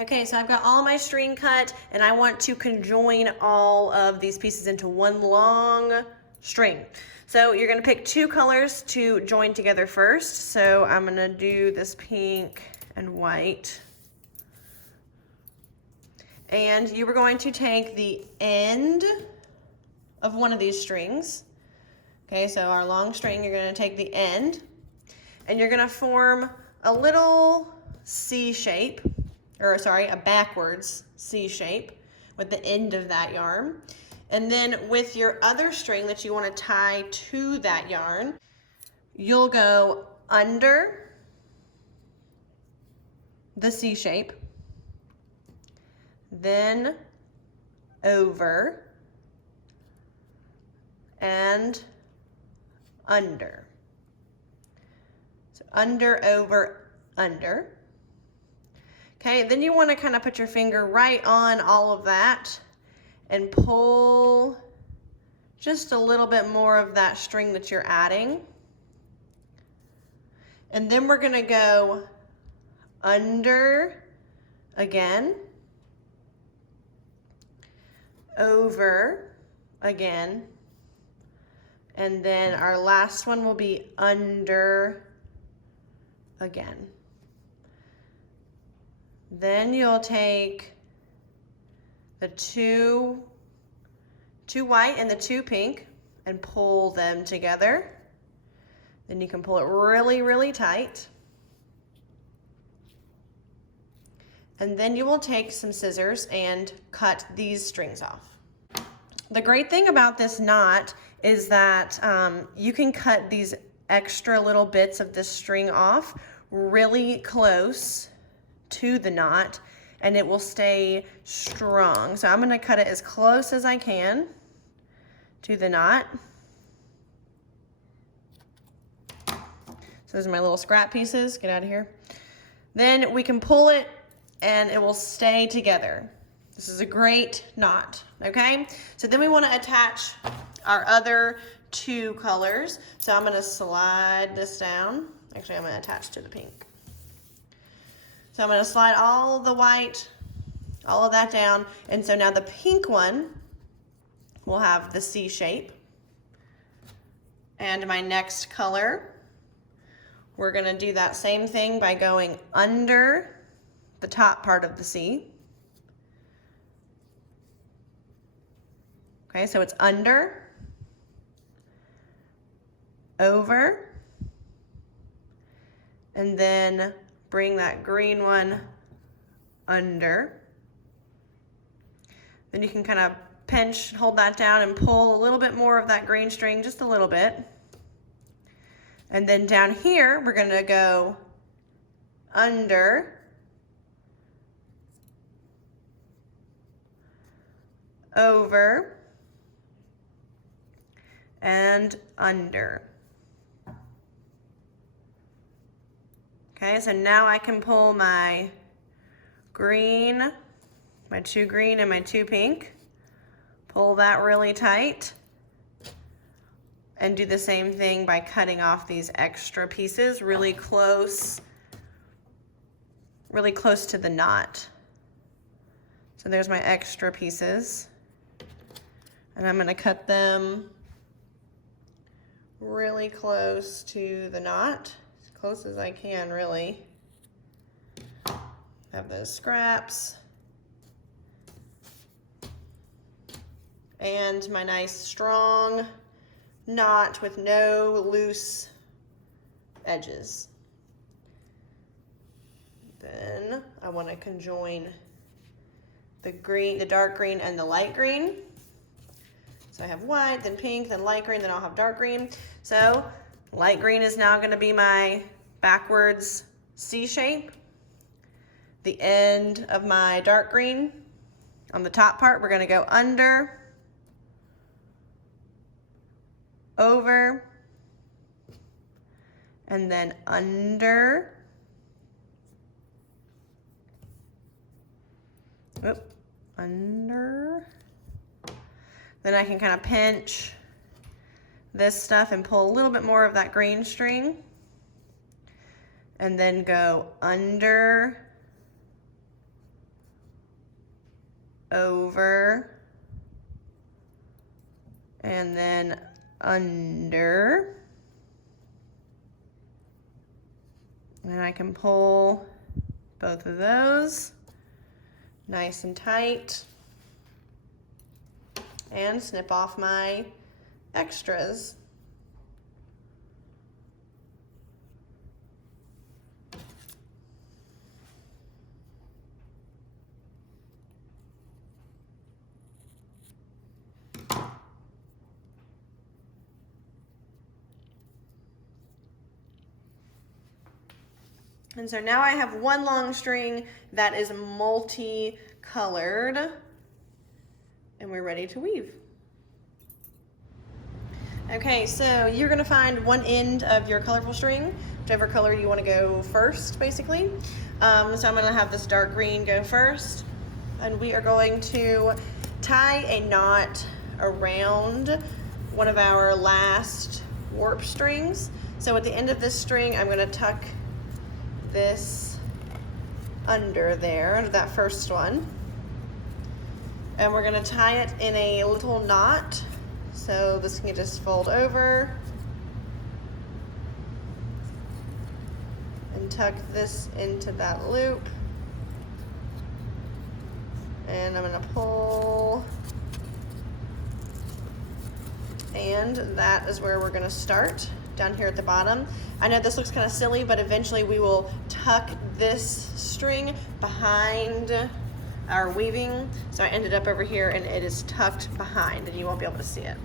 Okay, so I've got all my string cut and I want to conjoin all of these pieces into one long string. So you're gonna pick two colors to join together first. So I'm gonna do this pink and white. And you were going to take the end of one of these strings. Okay, so our long string, you're gonna take the end and you're gonna form a little C shape, or sorry, a backwards C shape with the end of that yarn. And then with your other string that you want to tie to that yarn, you'll go under the C shape, then over and under. So under, over, under. Okay, then you want to kind of put your finger right on all of that and pull just a little bit more of that string that you're adding. And then we're going to go under again, over again, and then our last one will be under again. Then you'll take the two white and the two pink and pull them together. Then you can pull it really, really tight. And then you will take some scissors and cut these strings off. The great thing about this knot is that you can cut these extra little bits of this string off really close to the knot and it will stay strong. So I'm going to cut it as close as I can to the knot. So those are my little scrap pieces. Get out of here. Then we can pull it and it will stay together. This is a great knot, okay? So then we want to attach our other two colors. So I'm going to slide this down. Actually, I'm going to attach to the pink. So I'm going to slide all the white, all of that down. And so now the pink one will have the C shape. And my next color, we're going to do that same thing by going under the top part of the C. Okay, so it's under, over, and then bring that green one under. Then you can kind of pinch, hold that down and pull a little bit more of that green string, just a little bit. And then down here, we're gonna go under, over, and under. Okay, so now I can pull my green, my two green and my two pink, pull that really tight, and do the same thing by cutting off these extra pieces really close to the knot. So there's my extra pieces, and I'm gonna cut them really close to the knot. Close as I can, really. Have those scraps. And my nice strong knot with no loose edges. Then I want to conjoin the green, the dark green and the light green. So I have white, then pink, then light green, then I'll have dark green. So light green is now going to be my backwards C shape. The end of my dark green, on the top part, we're going to go under, over, and then under. Oop, under. Then I can kind of pinch this stuff and pull a little bit more of that green string. And then go under, over, and then under. And I can pull both of those nice and tight and snip off my extras. And so now I have one long string that is multi-colored, and we're ready to weave. Okay, so you're gonna find one end of your colorful string, whichever color you wanna go first, basically. So I'm gonna have this dark green go first, and we are going to tie a knot around one of our last warp strings. So at the end of this string, I'm gonna tuck this under there, under that first one. And we're gonna tie it in a little knot. So this can just fold over and tuck this into that loop. And I'm gonna pull, and that is where we're gonna start, down here at the bottom. I know this looks kind of silly, but eventually we will tuck this string behind our weaving. So I ended up over here and it is tucked behind and you won't be able to see it.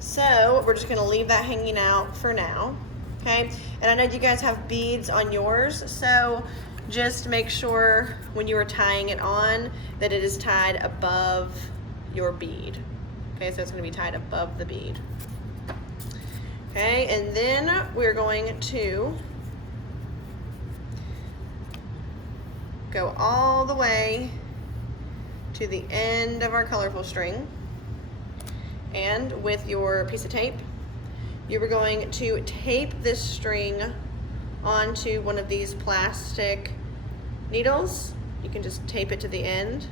So we're just gonna leave that hanging out for now, okay? And I know you guys have beads on yours, so just make sure when you are tying it on that it is tied above your bead. Okay, so it's gonna be tied above the bead. Okay, and then we're going to go all the way to the end of our colorful string. And with your piece of tape, you are going to tape this string onto one of these plastic needles. You can just tape it to the end.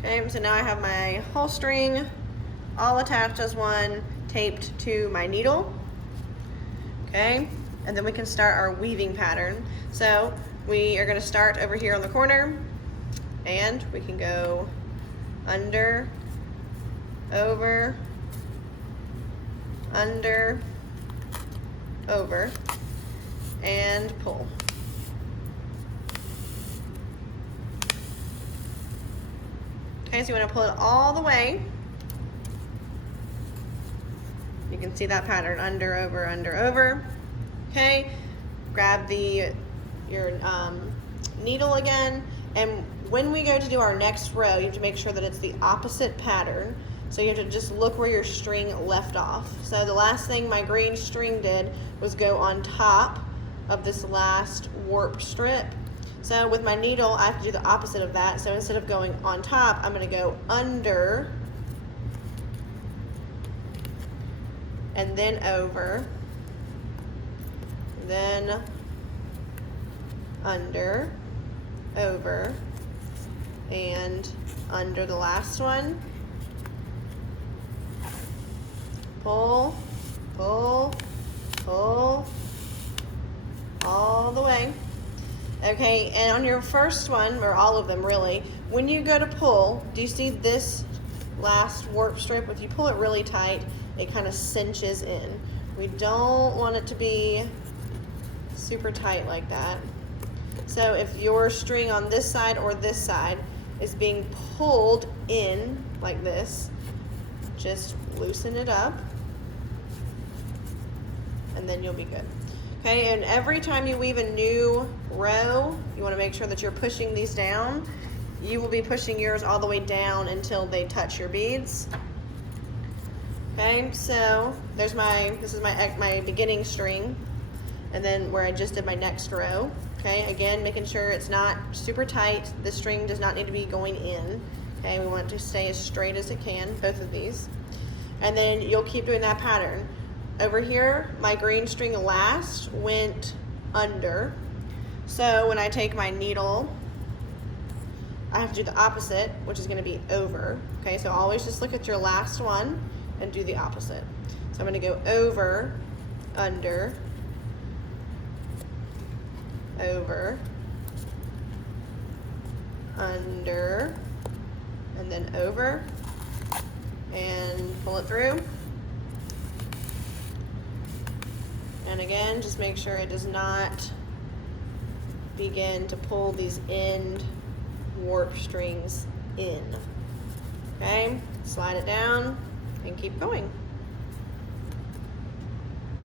Okay, so now I have my whole string all attached as one, taped to my needle. Okay, and then we can start our weaving pattern. So we are going to start over here on the corner, and we can go under, over, under, over, and pull. Okay, so you want to pull it all the way. You can see that pattern, under, over, under, over. Okay, grab your needle again, and when we go to do our next row, you have to make sure that it's the opposite pattern. So you have to just look where your string left off. So the last thing my green string did was go on top of this last warp strip. So with my needle, I have to do the opposite of that. So instead of going on top, I'm gonna go under, and then over, then under, over, and under the last one. Pull, pull, pull, all the way. Okay, and on your first one, or all of them really, when you go to pull, do you see this last warp strip? If you pull it really tight, it kind of cinches in. We don't want it to be super tight like that. So if your string on this side or this side is being pulled in like this, just loosen it up, and then you'll be good. Okay, and every time you weave a new row, you want to make sure that you're pushing these down. You will be pushing yours all the way down until they touch your beads. Okay, so this is my beginning string, and then where I just did my next row. Okay, again, making sure it's not super tight. The string does not need to be going in. Okay, we want it to stay as straight as it can, both of these. And then you'll keep doing that pattern. over here, my green string last went under. So when I take my needle, I have to do the opposite, which is going to be over. Okay, so always just look at your last one and do the opposite. So I'm going to go over, under, over, under, and then over, and pull it through. And again, just make sure it does not begin to pull these end warp strings in. Okay, slide it down and keep going.